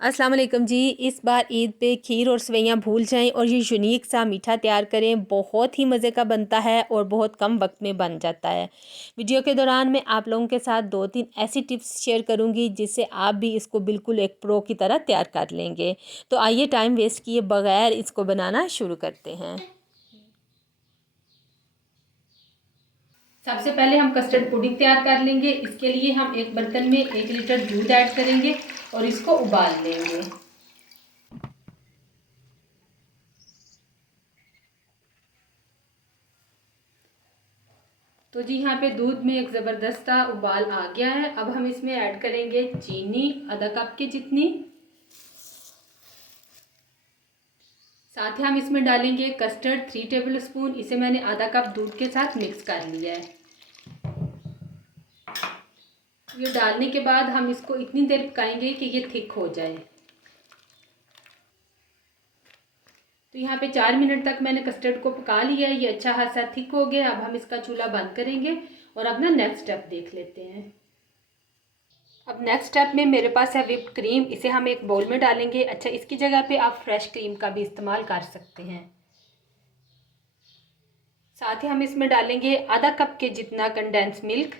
अस्सलाम वालेकुम जी। इस बार ईद पे खीर और सेवइयाँ भूल जाएं और ये यूनिक सा मीठा तैयार करें। बहुत ही मज़े का बनता है और बहुत कम वक्त में बन जाता है। वीडियो के दौरान मैं आप लोगों के साथ 2-3 ऐसी टिप्स शेयर करूंगी जिससे आप भी इसको बिल्कुल एक प्रो की तरह तैयार कर लेंगे। तो आइए टाइम वेस्ट किए बगैर इसको बनाना शुरू करते हैं। सबसे पहले हम कस्टर्ड पुडिंग तैयार कर लेंगे। इसके लिए हम एक बर्तन में 1 लीटर दूध ऐड करेंगे और इसको उबाल लेंगे। तो जी यहाँ पे दूध में एक ज़बरदस्त उबाल आ गया है। अब हम इसमें ऐड करेंगे चीनी आधा कप के जितनी। साथ ही हम इसमें डालेंगे कस्टर्ड 3 टेबल स्पून। इसे मैंने आधा कप दूध के साथ मिक्स कर लिया है। ये डालने के बाद हम इसको इतनी देर पकाएंगे कि ये थिक हो जाए। तो यहाँ पे 4 मिनट तक मैंने कस्टर्ड को पका लिया है। ये अच्छा खासा थिक हो गया। अब हम इसका चूल्हा बंद करेंगे और अपना नेक्स्ट स्टेप देख लेते हैं। अब नेक्स्ट स्टेप में मेरे पास है व्हिप्ड क्रीम। इसे हम एक बाउल में डालेंगे। अच्छा, इसकी जगह पे आप फ्रेश क्रीम का भी इस्तेमाल कर सकते हैं। साथ ही हम इसमें डालेंगे आधा कप के जितना कंडेंस मिल्क,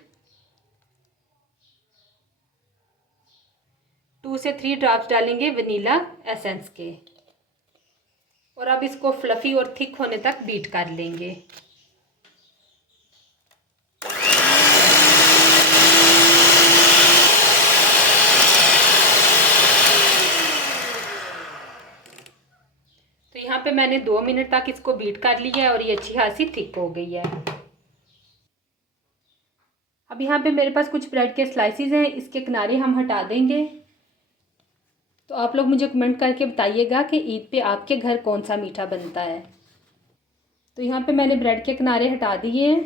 2 से 3 ड्रॉप्स डालेंगे वनीला एसेंस के और अब इसको फ्लफी और थिक होने तक बीट कर लेंगे। तो यहाँ पे मैंने 2 मिनट तक इसको बीट कर लिया है और ये अच्छी खासी थिक हो गई है। अब यहाँ पे मेरे पास कुछ ब्रेड के स्लाइसिस हैं। इसके किनारे हम हटा देंगे। तो आप लोग मुझे कमेंट करके बताइएगा कि ईद पे आपके घर कौन सा मीठा बनता है। तो यहाँ पे मैंने ब्रेड के किनारे हटा दिए हैं।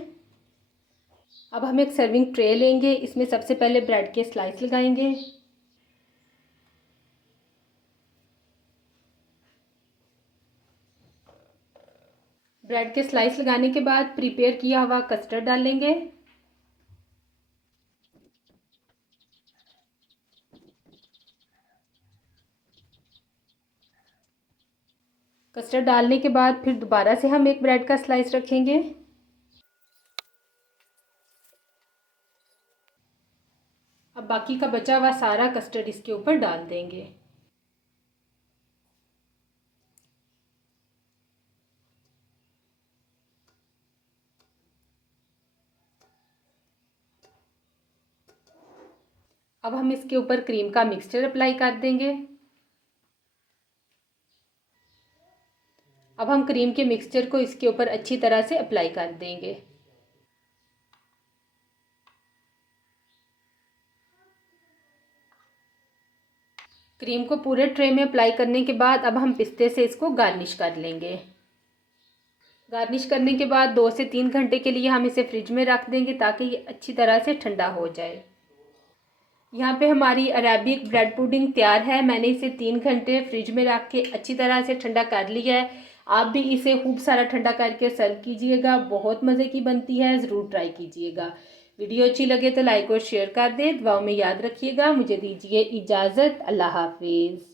अब हम एक सर्विंग ट्रे लेंगे। इसमें सबसे पहले ब्रेड के स्लाइस लगाएंगे। ब्रेड के स्लाइस लगाने के बाद प्रिपेयर किया हुआ कस्टर्ड डालेंगे। कस्टर्ड डालने के बाद फिर दोबारा से हम एक ब्रेड का स्लाइस रखेंगे। अब बाकी का बचा हुआ सारा कस्टर्ड इसके ऊपर डाल देंगे। अब हम इसके ऊपर क्रीम का मिक्सचर अप्लाई कर देंगे। अब हम क्रीम के मिक्सचर को इसके ऊपर अच्छी तरह से अप्लाई कर देंगे। क्रीम को पूरे ट्रे में अप्लाई करने के बाद अब हम पिस्ते से इसको गार्निश कर लेंगे। गार्निश करने के बाद 2 से 3 घंटे के लिए हम इसे फ्रिज में रख देंगे ताकि ये अच्छी तरह से ठंडा हो जाए। यहाँ पे हमारी अरेबिक ब्रेड पुडिंग तैयार है। मैंने इसे 3 घंटे फ्रिज में रख के अच्छी तरह से ठंडा कर लिया है। आप भी इसे खूब सारा ठंडा करके सर्व कीजिएगा। बहुत मज़े की बनती है, ज़रूर ट्राई कीजिएगा। वीडियो अच्छी लगे तो लाइक और शेयर कर दें। दुआओं में याद रखिएगा। मुझे दीजिए इजाज़त। अल्लाह हाफिज़।